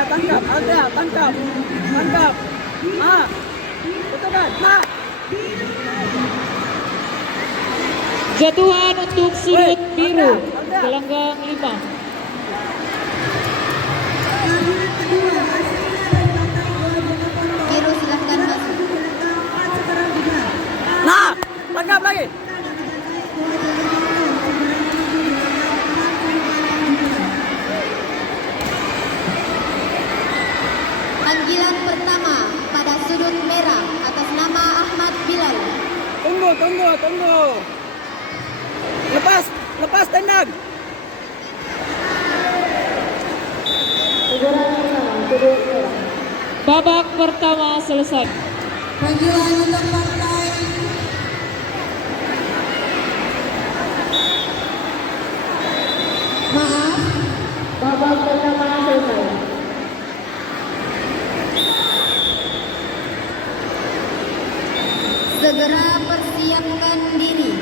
Altea tangkap, Altea tangkap, tangkap. Ah, betul kan? Nah, Jatuhan untuk sudut biru, Altea. gelanggang 5. Biru silahkan masuk. Nah, tangkap lagi. Panggilan pertama pada sudut merah atas nama Ahmad Bilal. Tunggu. Lepas tendang. Babak pertama selesai. Panggilan untuk partai maaf. Babak pertama selesai. Segera persiapkan diri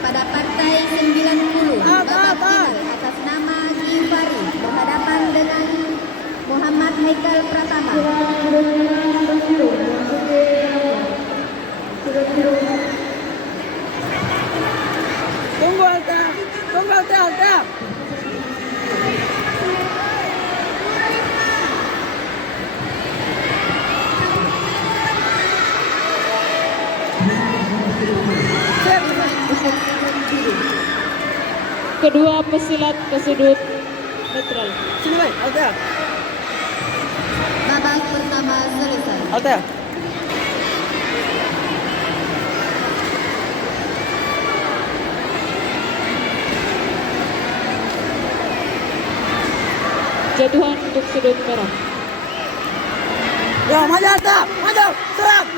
pada partai 90 babak final atas nama Givari berhadapan dengan Muhammad Haikal Pratama. Tunggu Altea. Kedua pesilat ke sudut netral. Sini baik, Altea. Babak pertama selesai. Altea. Jatuhan untuk sudut merah. Ya, maju Altea, maju, serang.